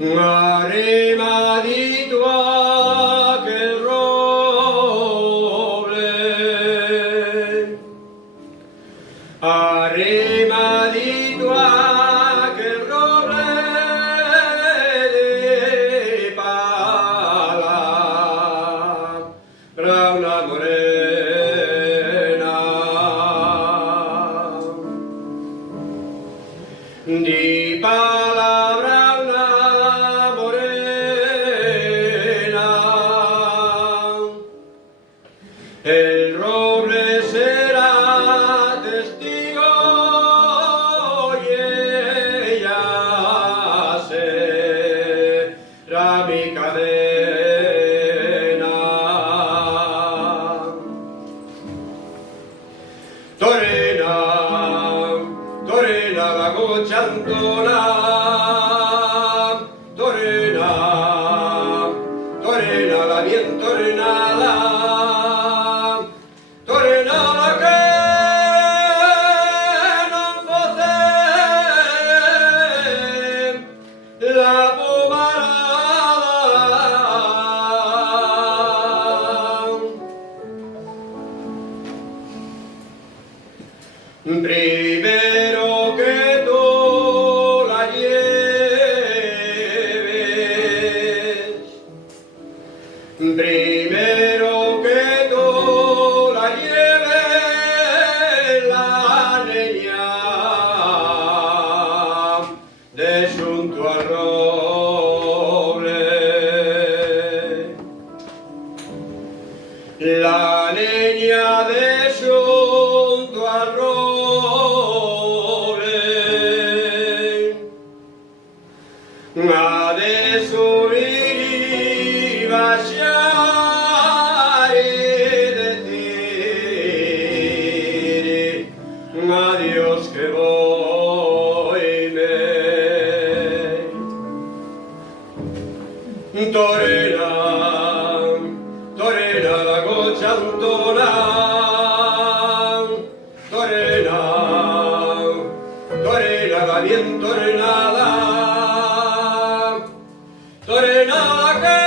Arrimadito a aquel roble, arrimadito a aquel roble de pala, una morena, di palabra. El roble será testigo y ella será mi cadena. Torena, torena la gocha antona, torena, torena la bien torenada. La pomarada. Primero que tú la lleves, primero que tú la lleves, la niña de junto al roble, la niña de junto al roble ha de subir y bajar y decir adiós que voy. Torena, torena la gocha antona, torena, torena la bien torenada, torena que